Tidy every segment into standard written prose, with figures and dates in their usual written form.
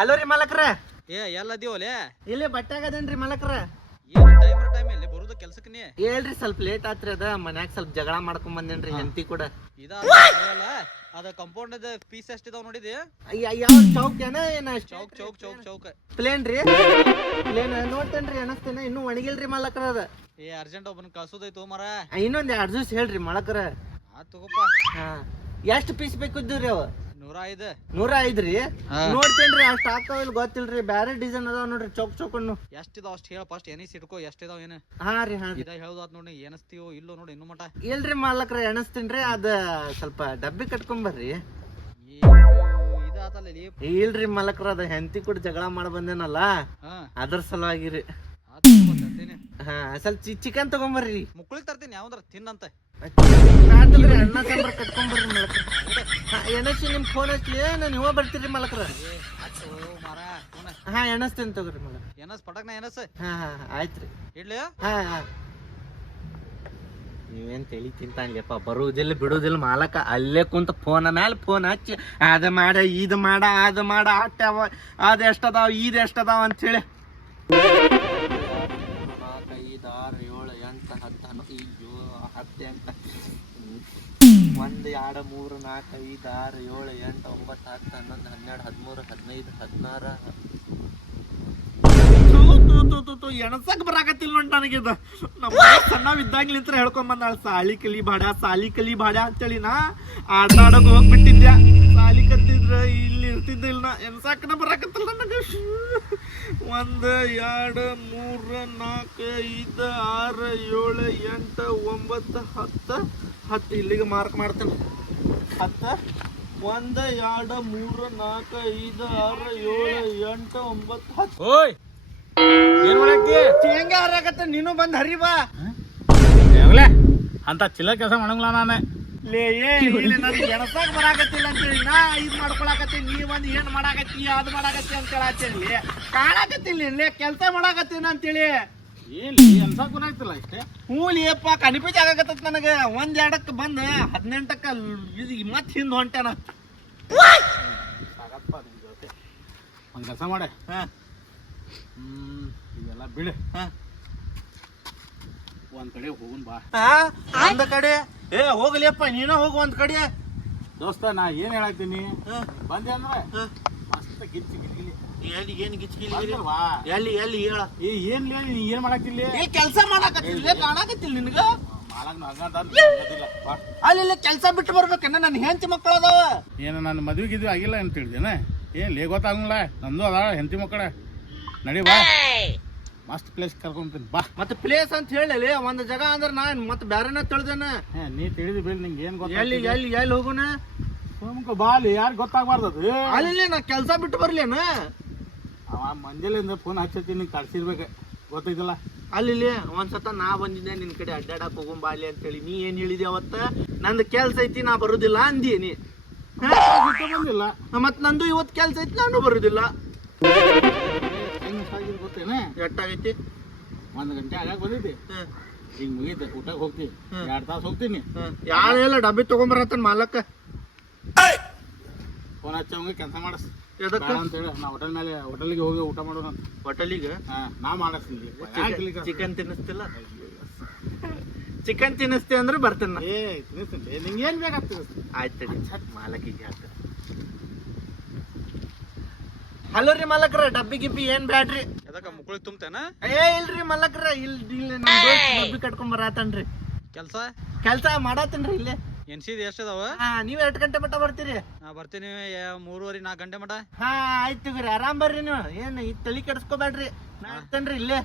Hello ರೀ ಮಾಲಕ್ರ, ಏ ಎಲ್ಲದೀವಲೇ ಇಲ್ಲಿ ಬಟ್ಟೆ ಆಗದೇನ್ರಿ ಮಾಲಕ್ರ? ಏನು ಟೈಮ್ ಇಲ್ಲಿ ಬರುದು ಕೆಲ್ಸಕ್ಕೆ ನೀ ಹೇಳ್ರಿ ಸ್ವಲ್ಪ ಲೇಟ್ ಆತ್ರಿ. ಅದ ಮನ್ಯಾಗ ಸ್ವಲ್ಪ ಜಗಳ ಮಾಡ್ಕೊಂಡ್ ಬಂದೇನ್ರಿ ಹೆಂಡತಿ ಕೂಡ. ಇದಲ್ಲ ಅದ ಕಂಪೌಂಡ್ ಪೀಸ್ ಎಷ್ಟಿದಾವ್ ನೋಡಿದಿ? ಯಾವ ಚೌಕ್ ಏನ ಚೌಕ್ ಚೌಕ್ ಚೌಕ್ ಚೌಕ್ ಪ್ಲೇನ್ ರೀ? ಪ್ಲೇನ್ ನೋಡ್ತೇನ್ರಿ ಅನಸ್ತೇನ. ಇನ್ನೂ ಒಣಗಿಲ್ರಿ ಮಾಲಕ್ರ ಅದ. ಏ ಅರ್ಜೆಂಟ್ ಒಬ್ಬನ ಕಳ್ಸೋದೈತು ಮರ. ಇನ್ನೊಂದ್ 2 ದಿವ್ಸ ಹೇಳ್ರಿ ಮಾಲಕ್ರ. ತಗೋಪ. ಹಾ ಎಷ್ಟ್ ಪೀಸ್ ಬೇಕಿದ್ರಿ ಅವ? 105. 105 ರೀ? ನೋಡ್ತೇನ್ರಿ ಅಷ್ಟ್ ಹಾಕವಿಲ್ ಗೊತ್ತಿಲ್ರಿ. ಬ್ಯಾರೆ ಡಿಸೈನ್ ಅದಾವ ನೋಡ್ರಿ ಚೌಕ್ ಚೌಕನ್ನು. ಎಷ್ಟಿದಾವ್ ಅಷ್ಟ್ ಹೇಳ ಫಸ್ಟ್. ಎನಿಸ್ ಇಟ್ಕೋ ಎಷ್ಟಿದಾವ್ ಏನು. ಹಾ ರೀ ಇದ ಹೇಳುದಾತ್ ನೋಡಿ. ಎನಸ್ತೀವೋ ಇಲ್ಲೋ ನೋಡಿ ಇನ್ನು ಮಟ. ಇಲ್ರಿ ಮಾಲಕ್ರ ಎಣಸ್ತೇನ್ರಿ. ಅದ ಸ್ವಲ್ಪ ಡಬ್ಬಿ ಕಟ್ಕೊಂಬರ್ರಿ. ಇದಾತಲ್ಲ ಇಲ್ರಿ ಮಾಲಕ್ರ, ಅದ ಹೆಂಡತಿ ಕೂಡ ಜಗಳ ಮಾಡಿ ಬಂದೇನಲ್ಲ ಅದ್ರ ಸಲುವಾಗಿರಿ. ಹಾ ಸ್ವಲ್ಪ ಚಿಕನ್ ತಗೊಂಬರ್ರಿ. ಮುಕ್ಳಿಗೆ ತರ್ತೀನಿ ಯಾವ್ದಾರ ತಿನ್ನಂತ. ಅನ್ನ ಸಾಂಬಾರ್ ಕಟ್ಕೊಂಬರ್ರಿ ಮಾಲಕ್ರ. ಎಣಸಿ ನಿಮ್ ಫೋನ್ ಹಚ್ಲಿ, ನಾನು ಇವ ಬರ್ತೀರಿ ಮಾಲಕ್ರ. ಹಾ ಎಣಸ್ತೇನೆ ತಗೋರಿ ಮಾಲಕ್ರ. ಎನಸ್ ಪಟಕ್ನ ಎನಸ್. ಹಾ ಹಾ ಆಯ್ತ್ರಿ ಇಡ್ಲಿ. ಹಾ ಹಾ ನೀವೇನ್ ತಲಿ ತಿಂತಾನ್ಲಿಪ್ಪ, ಬರುವುದಿಲ್ಲ ಬಿಡುವುದಿಲ್ಲ ಮಾಲಕ. ಅಲ್ಲೇ ಕುಂತ ಫೋನ್ ಮೇಲೆ ಫೋನ್ ಹಚ್ಚಿ ಅದ ಮಾಡ ಇದು ಮಾಡ ಅದು ಮಾಡ ಅಟ್ಟವ ಅದ ಎಷ್ಟದಾವ ಇದು ಎಷ್ಟದಾವ ಅಂತೇಳಿ. 4, 5, 6, 7, 8, 10, 11, 12, 1, 2, 3, 4, 5, 6, 7, 8, 9, 10, 11, 12, 13, 14, 15, 16 ಎಣಸಕ್ ಬರಾಕತ್ತಿಲ್ಲ ನೋಡಿ ನನಗಿದ. ನಮ್ಮ ಸಣ್ಣವಿದ್ದಾಗ್ಲಿಂತ್ರ ಹೇಳ್ಕೊಂಡ್ ಬಂದಾಳ ಸಾಲಿ ಕಲಿ ಬಾಡ ಅಂತೇಳಿ. ನಾ ಆಟ ಆಡೋಕ್ ಹೋಗ್ಬಿಟ್ಟಿದ್ಯಾ. ಸಾಲಿ ಕತ್ತಿದ್ರ ಇಲ್ಲಿ ಇರ್ತಿದ್ದಿಲ್ಲ. ನಾ ಎಣಸಾಕನ ಬರಾಕತ್ತಿಲ್ಲ ನನಗ. 1, 2, 3, 4, 5, 6, 7, 8, 9, 10 ಇಲ್ಲಿಗೆ ಮಾರ್ಕ್ ಮಾಡ್ತೇನೆ. 10 1, 2, 3, 4, 5, 6, 7, 8, 9, 10. ಓಯ್ ಏನ್ ಮಾಡಾಕತ್ತಿ? ಹೆಂಗ ಹರಿಯಾಕತ್ತ? ನೀನು ಬಂದ್ ಹರಿ ಬಾ. ಅಂತ ಚಿಲ್ಲರ್ ಕೆಲಸ ಮಾಡಂಗಿಲ್ಲ ನಾನು. ಲೇ ನನಗೆ ಎಣಸಾಕ್ ಬರಾಕತ್ತಿಲ್ಲ ಅಂತೇಳಿ ನಾ ಇದ್ ಮಾಡ್ಕೊಳಕತ್ತೀನಿ. ನೀ ಬಂದ್ ಏನ್ ಮಾಡಾಕತ್ತಿ ಅದ್ ಮಾಡಾಕತ್ತಿ ಅಂತ ಹೇಳತ್ತೇಳಿ. ಕಾಣಾಕತ್ತಿಲ್ಲ ಕೆಲ್ಸ ಮಾಡಾಕತ್ತೀನ ಅಂತೇಳಿ. ಏನ್ ಎನ್ಸಾಕ್ ಬರಾಕತ್ತಿಲ್ಲ ಇಷ್ಟೇ? ಹ್ಞೂ ಲಿಯಪ್ಪ ಕನಿಪಿಜ್ ಆಗಾಕತ್ತ ನನಗೆ. 1, 2ಕ್ಕೆ ಬಂದ್ 18ಕ್ಕೆ ಇದು ಮತ್ ಹಿಂದ್ ಹೊಂಟೇನ. ಸಾಕಪ್ಪ ನಿಮ್ ಜೊತೆ. ಒಂದ್ ಕೆಲಸ ಮಾಡೆ. ಇದೆಲ್ಲ ಬಿಡು. ಒಂದ್ ಕಡೆ ಹೋಗುನ್ ಬಾ. ಒಂದ್ ಕಡೆ ಹೋಗ್ಲಿಯಪ್ಪ, ನೀನ ಹೋಗು ಒಂದ್ ಕಡೆ. ದೋಸ್ತ ನಾ ಏನ್ ಹೇಳತ್ತೀನಿ ಬಂದೆ ಅಂದ್ರೆ ಮಸ್ತ್ ಗಿಚ್ಚಿ ಗಿಲಿ. ಏನ್ ಗಿಚ್ಗಿಲಿ ಎಲ್ಲಿ ಹೇಳ. ಏನ್ ಏನ್ ಮಾಡಾಕ್ತಿಲ್ಲ? ಕೆಲ್ಸ ಮಾಡಾಕತ್ತಿಲ್ಲ, ಕಾಣಾಕತ್ತಿಲ್ಲ ನಿನಗ. ಮಾಲಕ್ ಅಲ್ಲಿ ಕೆಲ್ಸ ಬಿಟ್ಟು ಬರ್ಬೇಕನ್ನ. ನನ್ ಹೆಂಡತಿ ಮಕ್ಕಳು ಅದಾವ. ಏನು ನನ್ನ ಮದ್ವೆಗಿದ್ವಿ ಆಗಿಲ್ಲ ಅಂತ ಹೇಳಿದೇನ? ಏನ್ ಲೇ ಗೊತ್ತಾಗಂಗಿಲ್ಲ. ನಂದು ಅದ ಹೆಂಡತಿ ಮಕ್ಕಳ. ನಡಿ ಬಾ, ಮಸ್ತ್ ಪ್ಲೇಸ್ ಕರ್ಕೊಂತೀನಿ ಬಾ. ಮತ್ತೆ ಪ್ಲೇಸ್ ಅಂತ ಹೇಳಿ ಒಂದ್ ಜಾಗ ಅಂದ್ರ ನಾನ್ ಮತ್ತೆ ಬ್ಯಾರೆನ ತಿಳಿದೇನ. ನೀ ತಿಳಿದಿ ಬಿಲ್. ನಿಂಗೆ ಏನ್ ಗೊತ್ತ? ಎಲ್ಲಿ ಹೋಗುನ? ಬಾಲಿ ಯಾರು ಗೊತ್ತಾಗ್ಬಾರ್ದು. ಅಲ್ಲಿ ನಾ ಕೆಲ್ಸ ಬಿಟ್ಟು ಬರ್ಲೇನ? ಅವ ಮಂಜಲಿಂದ ಫೋನ್ ಹಚ್ಚತೀನಿ ಕಳ್ಸಿರ್ಬೇಕು, ಗೊತ್ತೈತಲ್ಲ. ಅಲ್ಲಿ ಒಂದ್ಸತ ನಾ ಬಂದಿದ್ದೆ ನಿನ್ ಕಡೆ ಅಡ್ಡಾಡಕ್ ಹೋಗುಂ ಬಾಲಿ ಅಂತೇಳಿ. ನೀ ಏನ್ ಹೇಳಿದಿ ಅವತ್ತ? ನಂದು ಕೆಲ್ಸ ಐತಿ ನಾ ಬರುದಿಲ್ಲ ಅಂದೀನಿ. ಬಂದಿಲ್ಲ. ಮತ್ ನಂದು ಇವತ್ ಕೆಲ್ಸ ಐತಿ ನಾನು ಬರುದಿಲ್ಲ. ಗೊತ್ತೇನ ಎಟ್ಟಾಗೈತಿ? 1 ಗಂಟೆ ಆಗಾಕ ಬಂದೈತಿ. ಹಿಂಗ್ ಮುಗಿದ ಊಟಕ್ಕೆ ಹೋಗ್ತೀನಿ. 2 ತಾಸು ಹೋಗ್ತೀನಿ. ಯಾರೆಲ್ಲ ಡಬ್ಬಿ ತಗೊಂಬರತ್ತನ್ ಮಾಲಕ್ಕ. ಫೋನ್ ಹಚ್ಚವಂಗ ಕೆಲಸ ಮಾಡಸ್ ಅಂತ ಹೇಳಿ. ನಾ ಹೋಟೆಲ್ಗೆ ಹೋಗಿ ಊಟ ಮಾಡೋಣ. ಹೋಟೆಲಿಗೆ ನಾ ಮಾಡಿಸ್ತೀನಿ. ಚಿಕನ್ ತಿನ್ನಿಸ್ತಿಲ್ಲ? ಚಿಕನ್ ತಿನ್ನಿಸ್ತಿ ಅಂದ್ರೆ ಬರ್ತೇನೆ. ತಿನ್ನಿಸ್ತೀನಿ. ನಿಂಗೆ ಏನ್ ಬೇಕಾಗ್ತದೆ? ಆಯ್ತು ಮಾಲಕಿಗೆ ಹಾಕ. ಹಲೋ ರೀ ಮಾಲಕ್ರ, ಡಬ್ಬಿ ಗಿಬ್ಬಿ ಏನ್ ಬ್ಯಾಡ್ರಿ. ಅದಕ್ಕ ಮುಕ್ಕಳಿ ತುಂಬ್ತೇನ? ಇಲ್ರಿ ಮಾಲಕ್ರ, ಇಲ್ಲಿ ಡಬ್ಬಿ ಕಟ್ಕೊಂಡ್ ಬರತ್ತನ್ರಿ. ಕೆಲ್ಸ ಮಾಡತ್ತೇನ್ರಿ ಇಲ್ಲೇ. ಎನ್ಸಿದ್ ಎಷ್ಟದಾವ? ನೀವ್ 8 ಗಂಟೆ ಮಟ್ಟ ಬರ್ತೀರಿ? ನಾ ಬರ್ತೀನಿ 3:30 4 ಗಂಟೆ ಮಟ. ಆಯ್ತು ರೀ, ಆರಾಮ್ ಬರ್ರಿ. ನೀವು ಏನ್ ಈ ತಲಿ ಕೆಡಿಸ್ಕೋಬೇಡ್ರಿ. ನಾ ಇರ್ತೇನ್ರಿ ಇಲ್ಲೇ.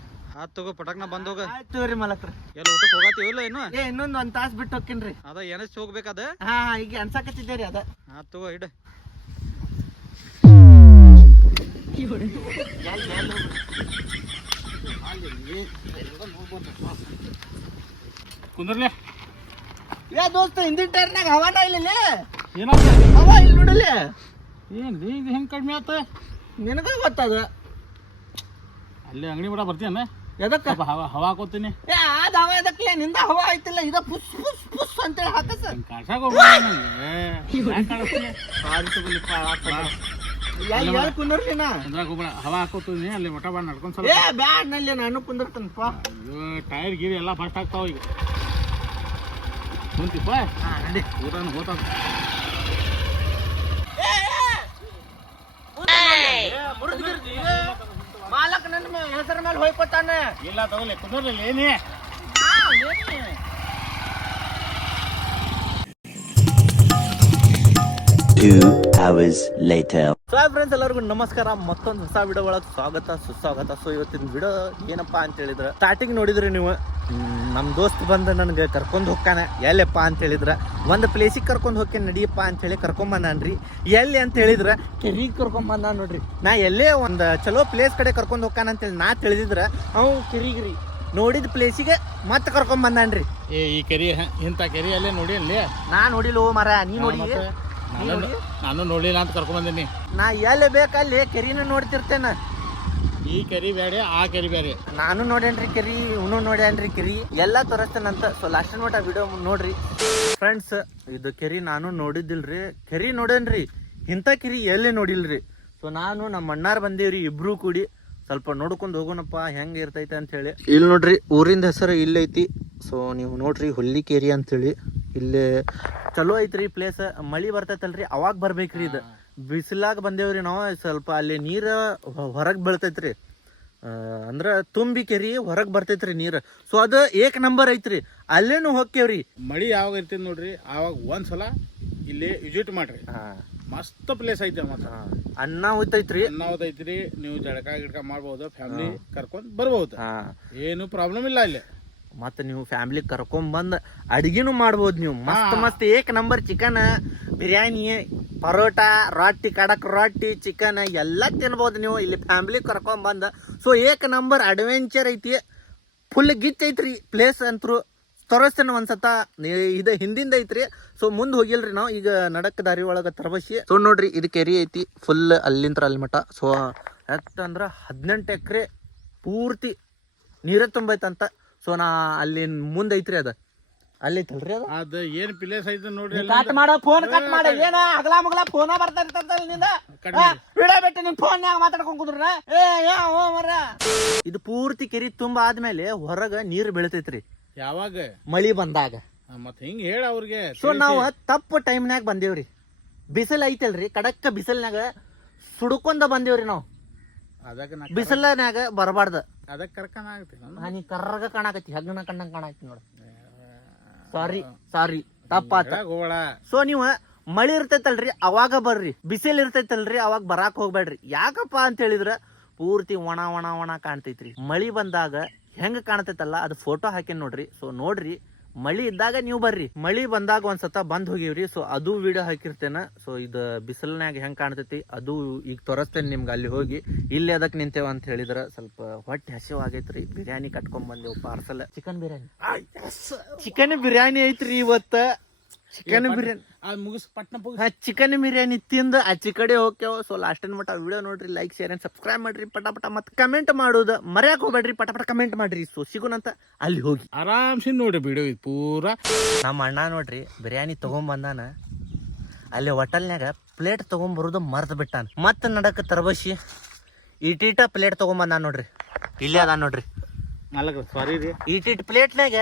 ತಗೋ ಪಟಕ್ನ ಬಂದೋಗ. ಆಯ್ತು ರೀ ಮಾಲಕ್ರ. ಎಲ್ಲ ಊಟಕ್ಕೆ ಹೋಗತ್ತೀವಿಲ್ಲ ಇನ್ನು? ಇನ್ನೊಂದ್ 1 ತಾಸ್ ಬಿಟ್ಟು ಹೋಗ್ತೀನಿ. ಅದ ಎನಸ್ ಹೋಗ್ಬೇಕದ? ಈಗ ಅನ್ಸಾಕತ್ತಿದ್ದೇರಿ ಅದ. ತಗೋ ಇಡ. ಕುಂದ್ರಲೆ. ದೋಸ್ತ ಹಿಂದಿನ ಟೈರ್ನಾಗ ಹವಾನ ಇಲ್ಲ. ಏನಾಗ ಹವಾ ಇಲ್ಲಿ ನೋಡಲಿ. ಏನ್ ಇದು ಹೆಂಗ್ ಕಡಿಮೆ ಆತ? ನಿನಗ ಗೊತ್ತದ. ಅಲ್ಲಿ ಅಂಗಡಿ ಮಟ ಬರ್ತೀಯನ? ಎದಕ್ಕ ಹವಾ ಹಾಕೋತೀನಿ. ಅದ ಹವಾ ಎದಕ್ಕೆ? ನಿಂದ ಹವಾ ಐತಿಲ್ಲ, ಇದ ಪುಸ್ ಪುಸ್ ಪುಸ್ ಅಂತೇಳಿ ಹಾಕಸ. ಕಾಡ್ಸಾಕ ಹೋಗ್ಬಾರ್ದು ನಂಗೆ. ಕುಂದರ್ಲಿನ ಕುಂದ್ರಾಗ ಹೋಗ್ಬೇಡ, ಹವಾ ಹಾಕೋತೀನಿ ಅಲ್ಲಿ ಒಟ ಬಾ ನಡ್ಕೊಂಡ್ ಏ ಬ್ಯಾಡ್ ನಲ್ಲಿ ನಾನು ಕುಂದರ್ತನಪ್ಪ. ಟೈರ್ ಗೀರ್ ಎಲ್ಲ ಫಸ್ಟ್ ಆಗ್ತಾವ ಈಗ. ಕುಂತಿಪ್ಪ ನಡಿ ಊಟನ ಹೋತಾವ. ಮಾಲಕ್ ನನ್ನ ಹೆಸರ ಮೇಲೆ ಹೋಯ್ಕೊತಾನೆ. ಇಲ್ಲ ತಗೊಳ್ಳಿ ಕುಂದ್ರಲಿಲ್ಲ ಏನೇ. 2 hours later. ಸೊ ಫ್ರೆಂಡ್ಸ್ ಎಲ್ಲರಿಗೂ ನಮಸ್ಕಾರ, ಮತ್ತೊಂದು ಹೊಸ ವಿಡಿಯೋ ಒಳಗೆ ಸ್ವಾಗತ ಸುಸ್ವಾಗತ. ಸೊ ಇವತ್ತಿನ ವಿಡಿಯೋ ಏನಪ್ಪಾ ಅಂತ ಹೇಳಿದ್ರೆ, ಸ್ಟಾರ್ಟಿಂಗ್ ನೋಡಿದ್ರಿ ನೀವು, ನಮ್ಮ ದೋಸ್ತ್ ಬಂದು ನನಗೆ ಕರ್ಕೊಂಡು ಹೋಗ್ತಾನೆ. ಎಲ್ಲಪ್ಪ ಅಂತ ಹೇಳಿದ್ರೆ ಒಂದು ಪ್ಲೇಸಿಗೆ ಕರ್ಕೊಂಡು ಹೋಗ್ತೇನೆ ನಡಿಯಪ್ಪ ಅಂತೇಳಿ ಕರ್ಕೊಂಬಂದಾನ್ರಿ. ಎಲ್ಲಿ ಅಂತ ಹೇಳಿದ್ರೆ ಕೆರಿಗೆ ಕರ್ಕೊಂಬಂದ ನೋಡ್ರಿ. ನಾ ಎಲ್ಲೇ ಒಂದು ಚಲೋ ಪ್ಲೇಸ್ ಕಡೆ ಕರ್ಕೊಂಡು ಹೋಗ್ತಾನ ಅಂತೇಳಿ ನಾ ತಿಳಿದಿದ್ರೆ ಅವು ಕೆರಿಗ್ರಿ ನೋಡಿದ ಪ್ಲೇಸಿಗೆ ಮತ್ತೆ ಕರ್ಕೊಂಬಂದಾನ್ರಿ. ಈ ಕೆರಿ ಇಂಥ ಕೆರಿ ಅಲ್ಲೇ ನೋಡಿ ಅಲ್ಲಿ ನಾ ನೋಡಿಲ್ಲ ಮರ, ನೀ ನೋಡಿ? ನಾನು ನೋಡಿಲ್ಲ ಅಂತ ಕರ್ಕೊಂಬಂದಿನಿ. ನಾ ಎಲ್ಲಿ ಬೇಕಲ್ಲಿ ಕೆರಿನ ನೋಡ್ತಿರ್ತೇನೆ. ಈ ಕೆರಿ ಬೇರೆ ಆ ಕೆರಿ ಬೇರೆ. ನಾನು ನೋಡೇನ್ರಿ ಕೆರಿ, ಇವನು ನೋಡ್ಯಾನ್ರಿ ಕೆರಿ, ಎಲ್ಲ ತೋರಿಸ್ತೇನಂತ. ಸೊ ಲಾಸ್ಟ್ ನೋಟ ವಿಡಿಯೋ ನೋಡ್ರಿ ಫ್ರೆಂಡ್ಸ್. ಇದು ಕೆರಿ ನಾನು ನೋಡಿದ್ದಿಲ್ರಿ, ಕೆರಿ ನೋಡೇನ್ರಿ, ಇಂಥ ಕೆರಿ ಎಲ್ಲಿ ನೋಡಿಲ್ರಿ. ಸೊ ನಾನು ನಮ್ಮ ಅಣ್ಣಾರ್ ಬಂದೇವ್ರಿ, ಇಬ್ರು ಕೂಡಿ ಸ್ವಲ್ಪ ನೋಡ್ಕೊಂಡು ಹೋಗೋಣಪ್ಪ ಹೆಂಗೆ ಇರ್ತೈತೆ ಅಂತ ಹೇಳಿ. ಇಲ್ಲಿ ನೋಡ್ರಿ ಊರಿಂದ ಹೆಸರು ಇಲ್ಲೈತಿ. ಸೊ ನೀವು ನೋಡ್ರಿ ಹುಲ್ಲಿಕೇರಿ ಅಂತೇಳಿ, ಇಲ್ಲಿ ಚಲೋ ಐತ್ರಿ ಪ್ಲೇಸ್. ಮಳಿ ಬರ್ತೈತಲ್ರಿ ಅವಾಗ ಬರ್ಬೇಕ್ರಿ. ಇದು ಬಿಸಿಲಾಗ ಬಂದೇವ್ರಿ ನಾವು. ಸ್ವಲ್ಪ ಅಲ್ಲಿ ನೀರು ಹೊರಗೆ ಬೀಳ್ತೈತ್ರಿ, ಅಂದ್ರೆ ತುಂಬಿ ಕೆರಿ ಹೊರಗೆ ಬರ್ತೈತ್ರಿ ನೀರು. ಸೊ ಅದು ಏಕ್ ನಂಬರ್ ಐತ್ರಿ, ಅಲ್ಲೇನು ಹೋಗ್ತೇವ್ರಿ. ಮಳಿ ಯಾವಾಗ ಇರ್ತೈತಿ ನೋಡ್ರಿ ಆವಾಗ ಒಂದ್ಸಲ ಇಲ್ಲಿ ವಿಸಿಟ್ ಮಾಡ್ರಿ. ಮಸ್ತ್ ಪ್ಲೇಸ್ ಐತೆ. ಮತ್ತೆ ಅನ್ನ ಹೋಯ್ತೈತ್ರಿ, ಐತ್ರಿ, ನೀವು ಜಳಕ ಗಿಡಕ ಮಾಡ್ಬೋದು, ಫ್ಯಾಮಿಲಿ ಕರ್ಕೊಂಡ್ ಬರ್ಬೋದು, ಏನು ಪ್ರಾಬ್ಲಮ್ ಇಲ್ಲ ಅಲ್ಲಿ. ಮತ್ತೆ ನೀವು ಫ್ಯಾಮಿಲಿ ಕರ್ಕೊಂಬಂದ್ ಅಡಿಗೆನು ಮಾಡ್ಬೋದು ನೀವು. ಮಸ್ತ್ ಮಸ್ತ್ ಏಕ್ ನಂಬರ್ ಚಿಕನ್ ಬಿರಿಯಾನಿ, ಪರೋಟ, ರೊಟ್ಟಿ, ಕಡಕ್ ರೊಟ್ಟಿ, ಚಿಕನ್ ಎಲ್ಲ ತಿನ್ಬೋದು ನೀವು ಇಲ್ಲಿ ಫ್ಯಾಮಿಲಿ ಕರ್ಕೊಂಬಂದ. ಸೊ ಏಕ್ ನಂಬರ್ ಅಡ್ವೆಂಚರ್ ಐತಿ, ಫುಲ್ ಗಿಚ್ ಐತ್ರಿ ಪ್ಲೇಸ್ ಅಂತರು. ತೋರಿಸ್ತೇನೆ ಒಂದ್ಸತ, ಇದು ಹಿಂದಿಂದ ಐತ್ರಿ. ಸೊ ಮುಂದೆ ಹೋಗಿಲ್ರಿ ನಾವು, ಈಗ ನಡಕ್ ದಾರಿ ಒಳಗೆ ತರಬಸಿ. ಸೊ ನೋಡ್ರಿ ಇದು ಕೆರಿ ಐತಿ ಫುಲ್ ಅಲ್ಲಿಂತ್ರ ಅಲ್ಲಿ ಮಠ. ಸೊ ಎಷ್ಟಂದ್ರೆ 18 ಎಕರೆ ಪೂರ್ತಿ ನೀರೇ ತುಂಬೈತಂತ. ಸೊ ನಾ ಅಲ್ಲಿ ಮುಂದೆ ಐತ್ರಿ, ಅದ ಅಲ್ಲಿ ಐತಲ್ರಿ, ಅದ ಏನ್ ಪ್ಲೇಸ್ ಐತೆ ನೋಡ್ರಿ. ಕಟ್ ಮಾಡೋ ಫೋನ್ ಕಟ್ ಮಾಡ, ಏನ ಅಗಲ ಮಗಲ ಫೋನ ಬರ್ತಾ ಇರ್ತಂತಲ್ಲ ನಿಂದ. ವಿಡಿಯೋ ಬಿಟ್ಟು ನಿನ್ ಫೋನ್ ಮಾತಾಡ್ಕೊಂಡ್ ಕುಂದ್ರ. ಇದು ಪೂರ್ತಿ ಕೆರಿ ತುಂಬ ಆದ್ಮೇಲೆ ಹೊರಗ ನೀರು ಬೀಳ್ತೈತ್ರಿ ಯಾವಾಗ ಮಳಿ ಬಂದಾಗ. ಮತ್ ಹಿಂಗ ಹೇಳ ಅವ್ರಿಗೆ. ಸೊ ನಾವು ತಪ್ಪು ಟೈಮ್ನಾಗ ಬಂದೇವ್ರಿ, ಬಿಸಿಲು ಐತಲ್ರಿ, ಕಡಕ್ಕ ಬಿಸಿಲ್ನಾಗ ಸುಡ್ಕೊಂಡ ಬಂದೇವ್ರಿ ನಾವು. ಬಿಸಿಲನ್ಯಾಗ ಬರಬಾರ್ದ, ಅದಕ್ಕೆ ಕರ್ಕನ ಆಗತ್ತೆ. ನೀ ಕರ್ರಗ ಕಾಣಕತ್ತಿ, ಹಗ್ಗನ ಕಣ್ಣಂಗ್ ಕಾಣಕತ್ತಿ ನೋಡ. ಸಾರಿ ತಪ್ಪಾತ. ಸೊ ನೀವು ಮಳಿ ಇರ್ತೈತಲ್ರಿ ಅವಾಗ ಬರ್ರಿ, ಬಿಸಿಲು ಇರ್ತೈತಲ್ರಿ ಅವಾಗ ಬರಾಕ್ ಹೋಗ್ಬೇಡ್ರಿ. ಯಾಕಪ್ಪ ಅಂತ ಹೇಳಿದ್ರ ಪೂರ್ತಿ ಒಣ ಒಣ ಒಣ ಕಾಣ್ತೈತ್ರಿ. ಮಳಿ ಬಂದಾಗ ಹೆಂಗ ಕಾಣ್ತೈತಲ್ಲ ಅದು ಫೋಟೋ ಹಾಕಿ ನೋಡ್ರಿ. ಸೊ ನೋಡ್ರಿ, ಮಳಿ ಇದ್ದಾಗ ನೀವು ಬರ್ರಿ, ಮಳಿ ಬಂದಾಗ ಒಂದ್ಸತ ಬಂದ್ ಹೋಗಿವ್ರಿ. ಸೊ ಅದು ವಿಡಿಯೋ ಹಾಕಿರ್ತೇನೆ. ಸೊ ಇದು ಬಿಸಿಲ್ನಾಗ ಹೆಂಗ್ ಕಾಣ್ತೈತಿ ಅದು ಈಗ ತೋರಿಸ್ತೇನೆ ನಿಮ್ಗೆ. ಅಲ್ಲಿ ಹೋಗಿ ಇಲ್ಲಿ ಅದಕ್ಕೆ ನಿಂತೇವ ಅಂತ ಹೇಳಿದ್ರ ಸ್ವಲ್ಪ ಹೊಟ್ಟೆ ಹಸಿವಾಗೈತ್ರಿ. ಬಿರಿಯಾನಿ ಕಟ್ಕೊಂಡ್ ಬಂದೇವು parcel, chicken biryani. Chicken biryani ಐತ್ರಿ ಇವತ್ತ. ಚಿಕನ್ ಬಿರಿಯಾನಿ ಮುಗಿಸ್ ಪಟ್ನ ಚಿಕನ್ ಬಿರಿಯಾನಿ ತಿಂದು ಆಚೆ ಕಡೆ ಹೋಗ್ತೇವ. ಸೊ ಲಾಸ್ಟ್ ಮಟ್ಟ ವಿಡಿಯೋ ನೋಡ್ರಿ, ಲೈಕ್ ಶೇರ್ ಅಂಡ್ ಸಬ್ಸ್ಕ್ರೈಬ್ ಮಾಡ್ರಿ ಪಟ ಪಟ. ಮತ್ತೆ ಕಮೆಂಟ್ ಮಾಡೋದು ಮರ್ಯಾಕ್ ಹೋಗ್ಬೇಡ್ರಿ, ಪಟ ಪಟ ಕಮೆಂಟ್ ಮಾಡ್ರಿ. ಸೊ ಸಿಗೋಣಂತ ಅಲ್ಲಿ ಹೋಗಿ ಆರಾಮ್ಸಿ ನೋಡ್ರಿ ವಿಡಿಯೋ ಇದು ಪೂರಾ. ನಮ್ಮ ಅಣ್ಣ ನೋಡ್ರಿ ಬಿರಿಯಾನಿ ತಗೊಂಬಂದಾನ, ಅಲ್ಲಿ ಹೋಟೆಲ್ನಾಗ ಪ್ಲೇಟ್ ತಗೊಂಬರೋದು ಮರ್ತ್ ಬಿಟ್ಟಾನ. ಮತ್ತೆ ನಡಕ ತರಬಸಿ ಇಟೀಟ ಪ್ಲೇಟ್ ತಗೊಂಬಂದ ನೋಡ್ರಿ. ಇಲ್ಲೇ ಅದ ನೋಡ್ರಿ ಮಾಲಕ, ಸಾರಿ ರೀ. ಇಟಿಟ್ ಪ್ಲೇಟ್ನಾಗ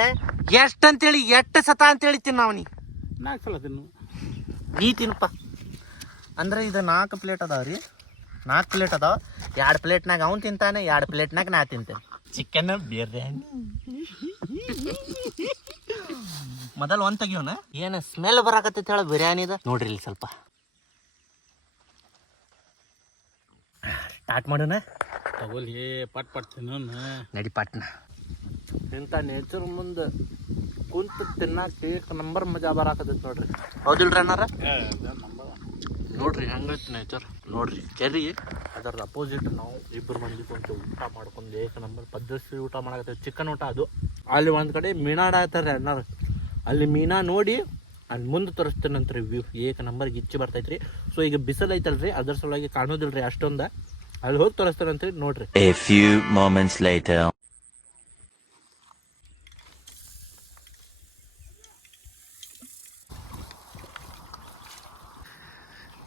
ಎಷ್ಟಂತೇಳಿ 8 ಸತ ಅಂತೇಳಿ ತಿನ್ನವನಿ. 4 ಸಲ ತಿನ್ನು, ನೀ ತಿನ್ನಪ್ಪ. ಅಂದ್ರೆ ಇದು 4 ಪ್ಲೇಟ್ ಅದಾವ್ರಿ, 4 ಪ್ಲೇಟ್ ಅದಾವ. 2 ಪ್ಲೇಟ್ನಾಗ ಅವ್ನು ತಿಂತಾನೆ, 2 ಪ್ಲೇಟ್ನಾಗ ನಾ ತಿಂತೇನೆ ಚಿಕನ್ ಬಿರಿಯಾನಿ. ಮೊದಲು ಒಂದ್ ತೆಗಿಯೋಣ, ಏನು ಸ್ಮೆಲ್ ಬರಾಕತ್ತೈತಿ ಹೇಳ ಬಿರಿಯಾನಿದ. ನೋಡ್ರಿ ಇಲ್ಲಿ ಸ್ವಲ್ಪ ಸ್ಟಾರ್ಟ್ ಮಾಡೋಣ. ತಗೊಳ್ಳಿ ಪಟ್ ಪಟ್ ತಿನ್ನೋಣ ನಡಿ ಪಟ್ನ. ಇಂಥ ನೇಚರ್ ಮುಂದೆ ಕುಂತು ತಿನ್ನಾಕ ನಂಬರ್ ಮಜಾ ಬರಾಕತ್ತೈತಿ ನೋಡ್ರಿ. ಹೌದಿಲ್ರಿ ಅಣ್ಣಾರ? ನೋಡ್ರಿ ಹೆಂಗೈತಿ ನೇಚರ್. ನೋಡ್ರಿ ಕೆರಿ, ಅದರ ಅಪೋಸಿಟ್ ನಾವು ಇಬ್ಬರು ಮಂದಿ ಕುಂತು ಊಟ ಮಾಡ್ಕೊಂಡು ಏಕ ನಂಬರ್ ಪದ್ಧತಿ ಊಟ ಮಾಡಕತ್ತೈತಿ. ಚಿಕನ್ ಊಟ ಅದು. ಅಲ್ಲಿ ಒಂದು ಕಡೆ ಮೀನಾಡಾತಾರೆ ಅಣ್ಣಾರ, ಅಲ್ಲಿ ಮೀನಾ ನೋಡಿ ಅಲ್ಲಿ ಮುಂದೆ ತೋರಿಸ್ತೇನಂತ ವ್ಯೂ ಏಕ ನಂಬರ್ ಗಿಚ್ಚಿ ಬರ್ತೈತ್ರಿ. ಸೊ ಈಗ ಬಿಸಿಲು ಐತಲ್ರಿ ಅದ್ರ ಸಲುವಾಗಿ ಕಾಣೋದಿಲ್ರಿ ಅಷ್ಟೊಂದ. ಅಲ್ಲಿ ಹೋಗಿ ತೋರಿಸ್ತೇನಂತ ನೋಡ್ರಿ. A few moments later.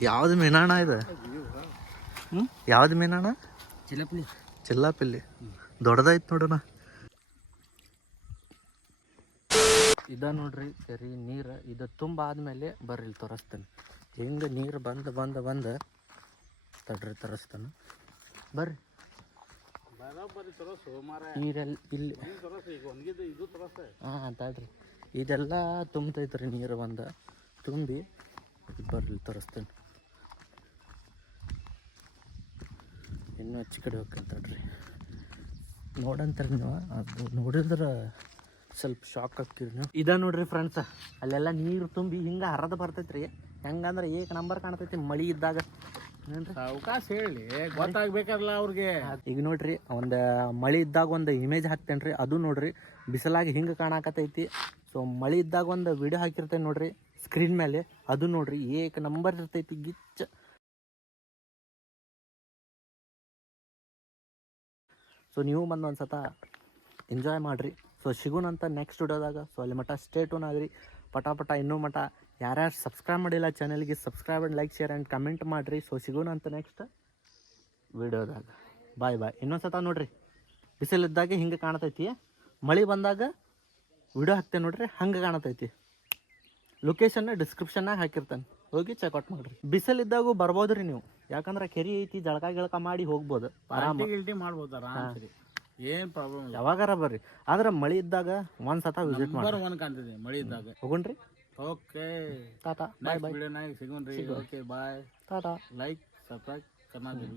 ಯಾವ್ದು ಮೀನಾಣ ಇದು? ಯಾವ್ದು ಮೀನಣ್ಣ? ಚಿಲಪಲಿ. ಚಿಲ್ಲಾಪಿಲ್ಲಿ ದೊಡ್ಡದಾಯ್ತು ನೋಡೋಣ. ಇದ ನೋಡ್ರಿ ಕೆರಿ ನೀರು ಇದು ತುಂಬ ಆದ್ಮೇಲೆ ಬರ್ರಿ ಇಲ್ಲಿ ತೋರಿಸ್ತೇನೆ ಹೆಂಗೆ ನೀರು ಬಂದು ತಡ್ರಿ ತೋರಿಸ್ತಾನೆ ಬರ್ರಿ. ನೀರಲ್ಲಿ ಇಲ್ಲಿ ಹಾಂ ತಡ್ರಿ ಇದೆಲ್ಲ ತುಂಬ್ತೈತ್ರಿ ನೀರು ತುಂಬಿ ಬರ್ರಿ ತೋರಿಸ್ತೇನೆ. ಇನ್ನೂ ಹಚ್ಚಿ ಕಡೆ ಹೋಗ್ತಡ್ರಿ ನೋಡಂತಾರೆ ನೀವು. ಅದು ನೋಡಿದ್ರೆ ಸ್ವಲ್ಪ ಶಾಕ್ ಆಗ್ತೀರಿ ನೀವು. ಇದ ನೋಡ್ರಿ ಫ್ರೆಂಡ್ಸ್ ಅಲ್ಲೆಲ್ಲ ನೀರು ತುಂಬಿ ಹಿಂಗೆ ಹರಿದು ಬರ್ತೈತ್ರಿ. ಹೆಂಗಂದ್ರೆ ಏಕ ನಂಬರ್ ಕಾಣ್ತೈತಿ ಮಳಿ ಇದ್ದಾಗ. ಅವಕಾಶ ಹೇಳಿ ಗೊತ್ತಾಗ್ಬೇಕಲ್ಲ ಅವ್ರಿಗೆ. ಈಗ ನೋಡ್ರಿ ಒಂದು ಮಳಿ ಇದ್ದಾಗ ಒಂದು ಇಮೇಜ್ ಹಾಕ್ತೇನೆ ರೀ. ಅದು ನೋಡ್ರಿ ಬಿಸಿಲಾಗಿ ಹಿಂಗೆ ಕಾಣಕತ್ತೈತಿ. ಸೊ ಮಳಿ ಇದ್ದಾಗ ಒಂದು ವಿಡಿಯೋ ಹಾಕಿರ್ತೇನೆ ನೋಡ್ರಿ ಸ್ಕ್ರೀನ್ ಮೇಲೆ. ಅದು ನೋಡ್ರಿ ಏಕ ನಂಬರ್ ಇರ್ತೈತಿ ಗಿಚ್ಚ. ಸೊ ನೀವು ಬಂದು ಒಂದು ಸತ ಎಂಜಾಯ್ ಮಾಡಿರಿ. ಸೊ ಸಿಗೋಣಂತ ನೆಕ್ಸ್ಟ್ ವಿಡಿಯೋದಾಗ. ಸೊ ಅಲ್ಲಿ ಮಟ್ಟ ಸ್ಟೇ ಟ್ಯೂನ್ ಆಗ್ರಿ. ಪಟ ಇನ್ನೂ ಮಟ್ಟ ಯಾರ್ಯಾರು ಸಬ್ಸ್ಕ್ರೈಬ್ ಮಾಡಿಲ್ಲ ಚಾನಲ್ಗೆ subscribe and like share and comment ಮಾಡಿರಿ. ಸೊ ಸಿಗೋಣಂತ ನೆಕ್ಸ್ಟ್ ವಿಡಿಯೋದಾಗ. ಬಾಯ್. ಇನ್ನೊಂದು ಸತ ನೋಡ್ರಿ ಬಿಸಿಲಿದ್ದಾಗೆ ಹಿಂಗೆ ಕಾಣ್ತೈತಿ. ಮಳೆ ಬಂದಾಗ ವಿಡಿಯೋ ಹಾಕ್ತೇನೆ ನೋಡ್ರಿ ಹಂಗೆ ಕಾಣ್ತೈತಿ. ಲೊಕೇಶನ್ನ ಡಿಸ್ಕ್ರಿಪ್ಷನ್ನಾಗ ಹಾಕಿರ್ತಾನೆ, ಹೋಗಿ ಚೆಕ್ಔಟ್ ಮಾಡಿರಿ. ಬಿಸಿಲಿದ್ದಾಗೂ ಬರ್ಬೋದು ರೀ ನೀವು, ಯಾಕಂದ್ರೆ ಕೆರಿ ಐತಿ, ಜಳಕ ಮಾಡಿ ಹೋಗ್ಬೋದು ಆರಾಮ. ಮಾಡ್ಬೋದು ಆರಾಮ, ಏನ್ ಪ್ರಾಬ್ಲಮ್ ಇಲ್ಲ. ಯಾವಾಗಾರ ಬರ್ರಿ. ಆದ್ರೆ ಮಳಿ ಇದ್ದಾಗ ಒಂದ್ಸತ ವಿಸಿಟ್ ಮಾಡಿ. ಒನ್ ಕಾಣ್ತದೆ ಮಳಿ ಇದ್ದಾಗ. ಹೋಗುಣ್ರಿ. Okay tata bye bye. ವಿಡಿಯೋನಾಗ ಸಿಗೋಣ್ರಿ. Okay bye. Tata. Like subscribe Kannada.